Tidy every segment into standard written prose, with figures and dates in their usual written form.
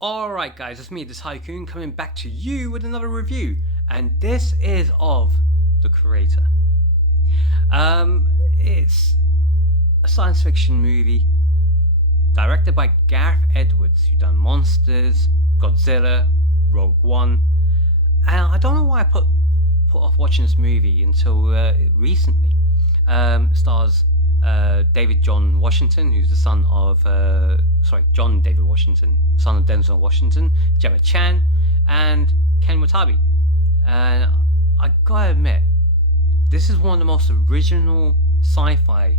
Alright guys, it's me, the TYCOON, coming back to you with another review. And this is of The Creator. It's a science fiction movie directed by Gareth Edwards, who done Monsters, Godzilla, Rogue One. And I don't know why I put off watching this movie until recently. Stars David John Washington, who's the son of John David Washington, son of Denzel Washington, Gemma Chan, and Ken Watanabe. And I gotta admit, this is one of the most original sci-fi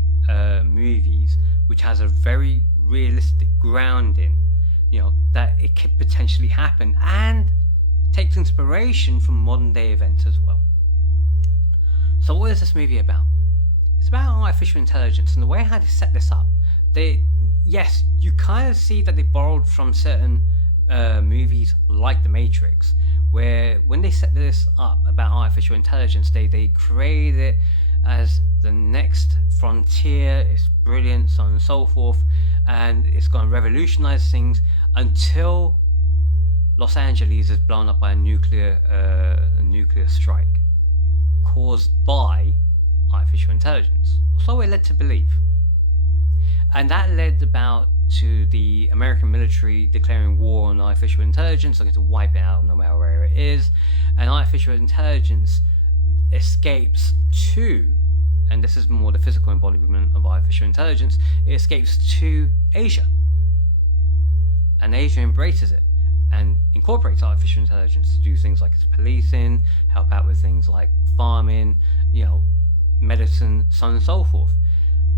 movies, which has a very realistic grounding, that it could potentially happen, and takes inspiration from modern day events as well. So what is this movie about? It's about artificial intelligence, and the way how they set this up, you kind of see that they borrowed from certain movies like The Matrix, where when they set this up about artificial intelligence, they create it as the next frontier. It's brilliant, so on and so forth, and it's going to revolutionize things until Los Angeles is blown up by a nuclear strike caused by artificial intelligence. So we're led to believe. And that led about to the American military declaring war on artificial intelligence. They're going to wipe it out no matter where it is. And artificial intelligence escapes to, and this is more the physical embodiment of artificial intelligence, it escapes to Asia. And Asia embraces it and incorporates artificial intelligence to do things like policing, help out with things like farming, medicine, so on and so forth,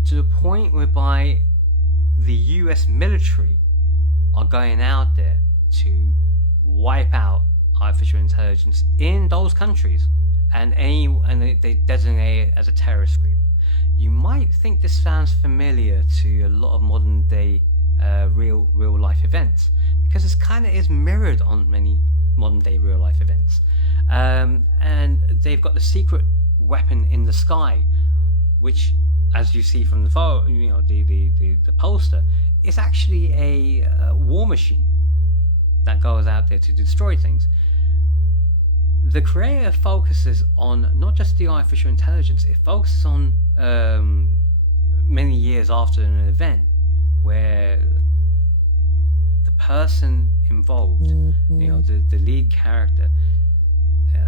to the point whereby the US military are going out there to wipe out artificial intelligence in those countries, and they designate it as a terrorist group. You might think this sounds familiar to a lot of modern day real life events, because this kind of is mirrored on many modern day real life events. And they've got the secret weapon in the sky, which, as you see from the photo, the poster, is actually a war machine that goes out there to destroy things. The creator focuses on not just the artificial intelligence; it focuses on many years after an event where the person involved, the lead character.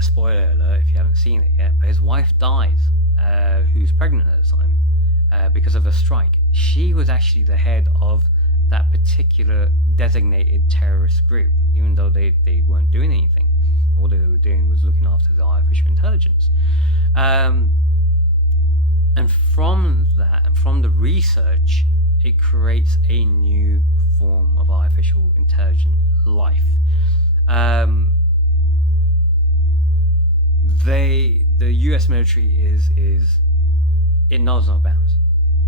Spoiler alert if you haven't seen it yet, but his wife dies, who's pregnant at the time, because of a strike. She was actually the head of that particular designated terrorist group, even though they weren't doing anything. All they were doing was looking after the artificial intelligence. And from that, and from the research, it creates a new form of artificial intelligent life. The US military is it knows no bounds,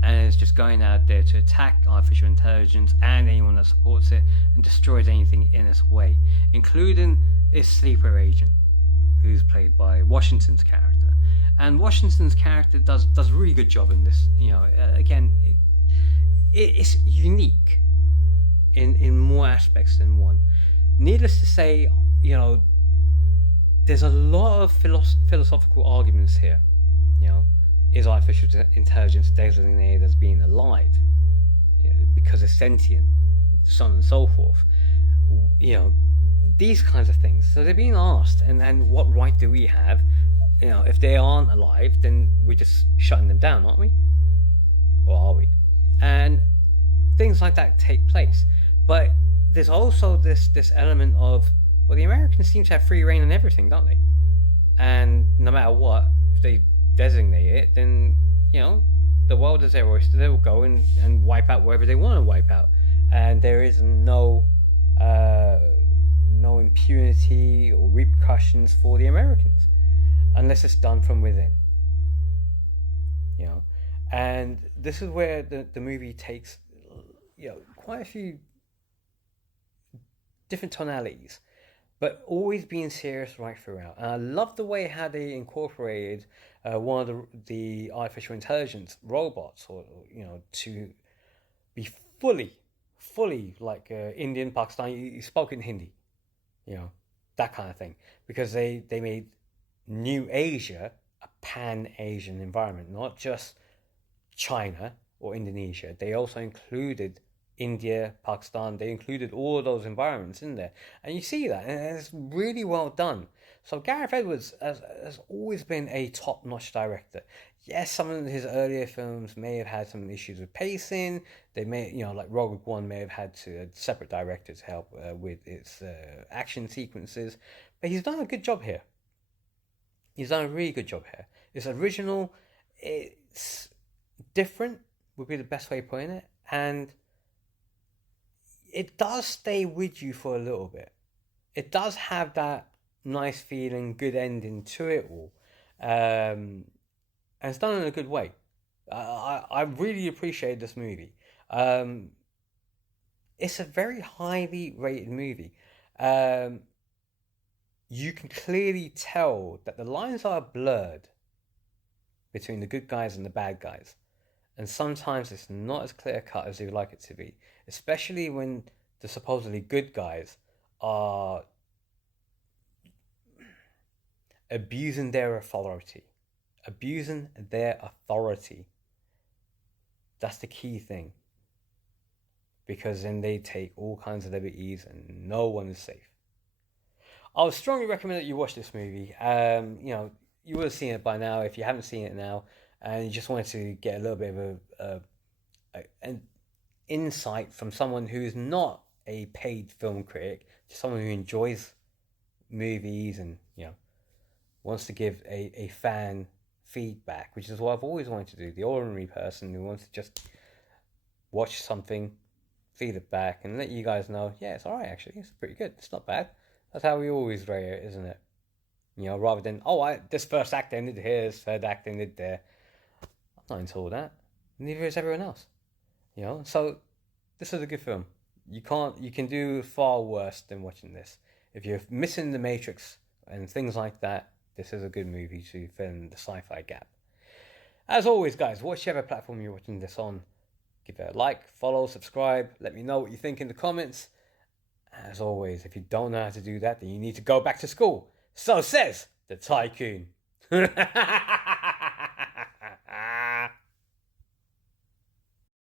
and it's just going out there to attack artificial intelligence and anyone that supports it, and destroys anything in its way, including its sleeper agent, who's played by Washington's character. And Washington's character does a really good job in this. It's unique in more aspects than one. Needless to say, there's a lot of philosophical arguments here. Is artificial intelligence designated as being alive because it's sentient, so on and so forth? These kinds of things. So they're being asked, and what right do we have? If they aren't alive, then we're just shutting them down, aren't we? Or are we? And things like that take place. But there's also this element of, well, the Americans seem to have free reign on everything, don't they? And no matter what, if they designate it, then, the world is their oyster. They will go and wipe out wherever they want to wipe out. And there is no impunity or repercussions for the Americans, unless it's done from within. And this is where the movie takes, quite a few different tonalities, but always being serious right throughout. And I love the way how they incorporated one of the artificial intelligence robots, to be fully fully like Indian, Pakistani. He spoke in Hindi, you know, that kind of thing. Because they made New Asia a pan Asian environment, not just China or Indonesia. They also included India, Pakistan. They included all of those environments in there, and you see that, and it's really well done. So Gareth Edwards has always been a top-notch director. Yes, some of his earlier films may have had some issues with pacing. They may, like Rogue One may have had a separate director to help with its action sequences, but he's done a good job here. He's done a really good job here. It's original. It's different would be the best way of putting it, and it does stay with you for a little bit. It does have that nice feeling, good ending to it all, and it's done in a good way. I really appreciate this movie. It's a very highly rated movie. Um, you can clearly tell that the lines are blurred between the good guys and the bad guys. And sometimes it's not as clear cut as you'd like it to be, especially when the supposedly good guys are abusing their authority. Abusing their authority. That's the key thing. Because then they take all kinds of liberties and no one is safe. I would strongly recommend that you watch this movie. You would have seen it by now. If you haven't seen it now, and you just wanted to get a little bit of an insight from someone who is not a paid film critic, just someone who enjoys movies and wants to give a fan feedback, which is what I've always wanted to do. The ordinary person who wants to just watch something, feed it back, and let you guys know, yeah, it's alright actually. It's pretty good. It's not bad. That's how we always rate it, isn't it? Rather than, this first act ended here, this third act ended there. I'm not into all that. Neither is everyone else. So this is a good film. You can do far worse than watching this. If you're missing the Matrix and things like that, this is a good movie to fill in the sci-fi gap. As always, guys, whichever platform you're watching this on, give it a like, follow, subscribe. Let me know what you think in the comments. As always, if you don't know how to do that, then you need to go back to school. So says the TYCOON.